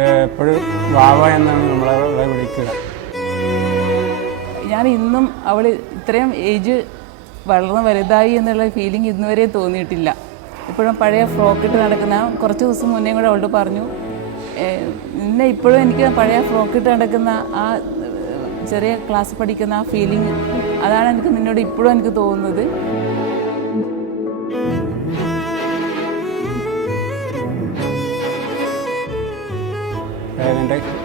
എപ്പോഴും വാവ എന്നാണ് നമ്മളെ വിളിക്കുക. ഞാൻ ഇന്നും അവൾ ഇത്രയും ഏജ് വളർന്ന് വലുതായി എന്നുള്ള ഫീലിംഗ് ഇന്നുവരെ തോന്നിയിട്ടില്ല. ഇപ്പോഴും പഴയ ഫ്രോക്കിട്ട് നടക്കുന്ന കുറച്ച് ദിവസം മുന്നേ കൂടെ അവളോട് പറഞ്ഞു, ഇന്നെ ഇപ്പോഴും എനിക്ക് പഴയ ഫ്രോക്കിട്ട് നടക്കുന്ന ആ ചെറിയ ക്ലാസ് പഠിക്കുന്ന ആ ഫീലിംഗ്, അതാണ് എനിക്ക് നിന്നോട് ഇപ്പോഴും എനിക്ക് തോന്നുന്നത്.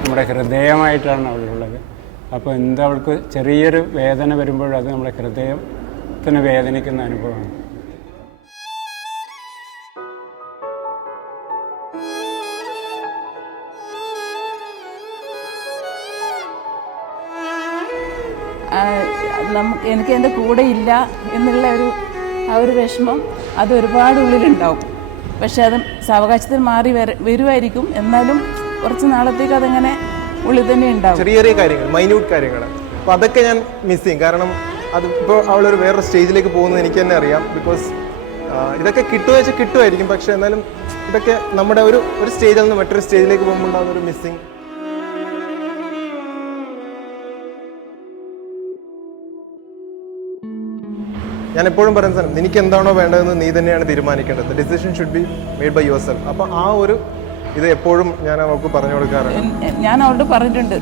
നമ്മുടെ ഹൃദയമായിട്ടാണ് അവളുള്ളത്. അപ്പോൾ അവൾക്ക് ചെറിയൊരു വേദന വരുമ്പോൾ അത് നമ്മുടെ ഹൃദയത്തിന് വേദനിക്കുന്ന അനുഭവമാണ്. എനിക്ക് എൻ്റെ കൂടെ ഇല്ല എന്നുള്ള ആ ഒരു വിഷമം അത് ഒരുപാട് ഉള്ളിലുണ്ടാവും. പക്ഷെ അത് സാവകാശത്തിൽ മാറി വരുമായിരിക്കും. എന്നാലും കുറച്ച് നാളത്തേക്ക് അതങ്ങനെ ഉള്ളിൽ തന്നെ ഉണ്ടാവും. ചെറിയ ചെറിയ കാര്യങ്ങൾ, മൈന്യൂട്ട് കാര്യങ്ങൾ. അപ്പോൾ അതൊക്കെ ഞാൻ മിസ് ചെയ്യും. കാരണം അത് ഇപ്പോൾ അവളൊരു വേറൊരു സ്റ്റേജിലേക്ക് പോകുന്നത് എനിക്ക് തന്നെ അറിയാം. ബിക്കോസ് ഇതൊക്കെ കിട്ടുമെന്ന് വെച്ചാൽ കിട്ടുമായിരിക്കും. പക്ഷെ എന്നാലും ഇതൊക്കെ നമ്മുടെ ഒരു സ്റ്റേജിൽ നിന്ന് മറ്റൊരു സ്റ്റേജിലേക്ക് പോകുമ്പോൾ ഉണ്ടാകുന്ന ഒരു മിസ്സിങ്. ഞാൻ എപ്പോഴും പറയുന്ന സാധനം, നിനക്ക് എന്താണോ വേണ്ടതെന്ന് നീ തന്നെയാണ് തീരുമാനിക്കേണ്ടത്. Decision should be made by yourself. അപ്പോൾ ആ ഒരു ഇത് എപ്പോഴും ഞാൻ അവൾക്ക് പറഞ്ഞു കൊടുക്കാറുണ്ട്. ഞാൻ അവളോട് പറഞ്ഞിട്ടുണ്ട്,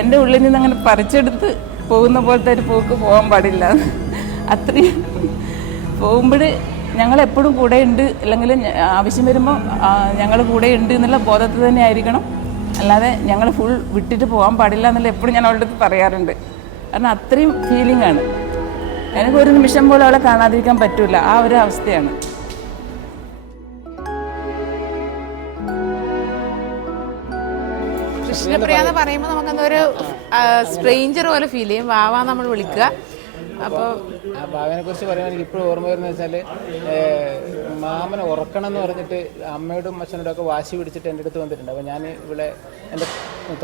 എൻ്റെ ഉള്ളിൽ നിന്ന് അങ്ങനെ പറിച്ചെടുത്ത് പോകുന്ന പോലത്തെ ഒരു പോക്ക് പോകാൻ പാടില്ല. അത്രയും പോകുമ്പോൾ ഞങ്ങളെപ്പോഴും കൂടെ ഉണ്ട്, അല്ലെങ്കിൽ ആവശ്യം വരുമ്പോൾ ഞങ്ങൾ കൂടെ ഉണ്ട് എന്നുള്ള ബോധത്തിൽ തന്നെ ആയിരിക്കണം. അല്ലാതെ ഞങ്ങൾ ഫുൾ വിട്ടിട്ട് പോകാൻ പാടില്ല എന്നുള്ള എപ്പോഴും ഞാൻ അവളുടെ അടുത്ത് പറയാറുണ്ട്. കാരണം അത്രയും ഫീലിംഗ് ആണ്. എനിക്ക് ഒരു നിമിഷം പോലും അവളെ കാണാതിരിക്കാൻ പറ്റില്ല. ആ ഒരു അവസ്ഥയാണ്. കൃഷ്ണപ്രിയ എന്ന് പറയുമ്പോൾ നമുക്കെന്തൊരു സ്ട്രേഞ്ചർ പോലെ ഫീൽ ചെയ്യും. വാവ നമ്മൾ വിളിക്കുക. അപ്പോൾ ഭാവനെ കുറിച്ച് പറയുകയാണെങ്കിൽ ഇപ്പോഴും ഓർമ്മ വരുന്നത് വെച്ചാൽ, മാമനെ ഉറക്കണം എന്ന് പറഞ്ഞിട്ട് അമ്മയോടും അച്ഛനോടും ഒക്കെ വാശി പിടിച്ചിട്ട് എൻ്റെ അടുത്ത് വന്നിട്ടുണ്ട്. അപ്പോൾ ഞാൻ ഇവിടെ എൻ്റെ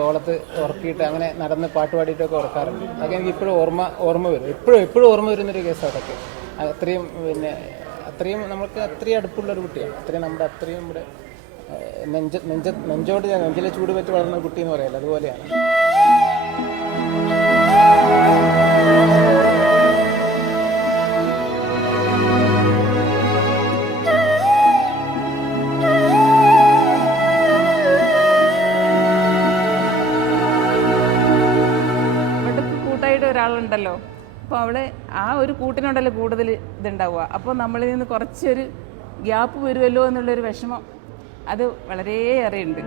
തോളത്ത് ഉറക്കിയിട്ട് അങ്ങനെ നടന്ന് പാട്ട് പാടിയിട്ടൊക്കെ ഉറക്കാറുണ്ട്. അതൊക്കെ എനിക്ക് ഇപ്പോഴും ഓർമ്മ വരും. എപ്പോഴും ഓർമ്മ വരുന്നൊരു കേസാണ് അതൊക്കെ. അത്രയും നമുക്ക് അത്രയും അടുപ്പുള്ളൊരു കുട്ടിയാണ്. നമ്മുടെ അത്രയും ഇവിടെ നെഞ്ചിലെ ചൂട് പറ്റി വളർന്ന കുട്ടി എന്ന് പറയല്ലോ, അതുപോലെയാണ്. ഒരാളുണ്ടല്ലോ, അപ്പോൾ അവളെ ആ ഒരു കൂട്ടിനോടല്ലോ കൂടുതൽ ഇതുണ്ടാവുക. അപ്പോൾ നമ്മളിൽ നിന്ന് കുറച്ചൊരു ഗ്യാപ്പ് വരുമല്ലോ എന്നുള്ളൊരു വിഷമം അത് വളരെയേറെ ഉണ്ട്.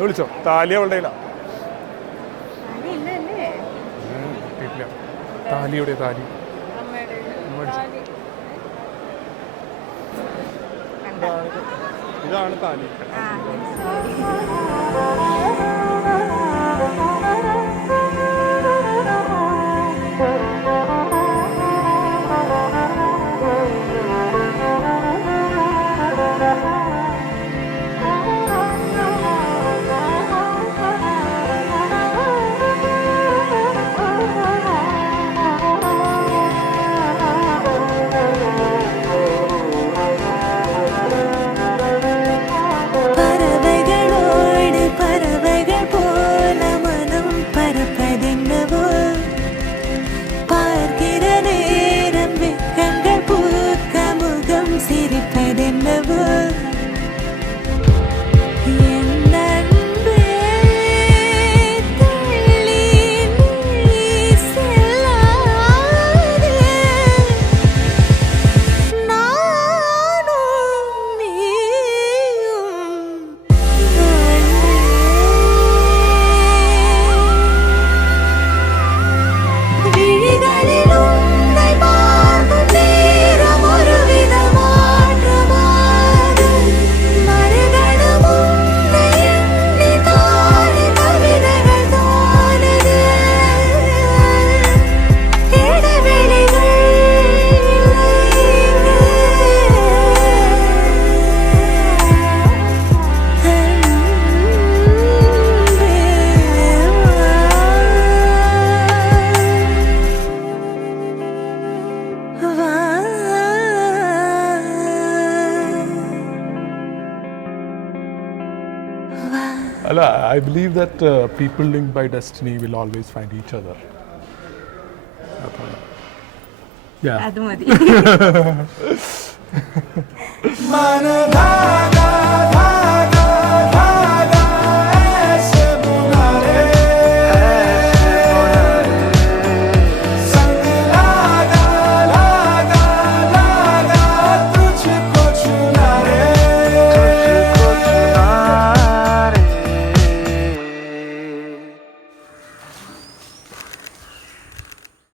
വിളിച്ചോ? താലി അവളുടെ താലിയുടെ താലി ഇതാണ് താലി. பறவைகளோடு பறவைகள் I believe that people linked by destiny will always find each other. Yeah. അത് മതി. മനധാര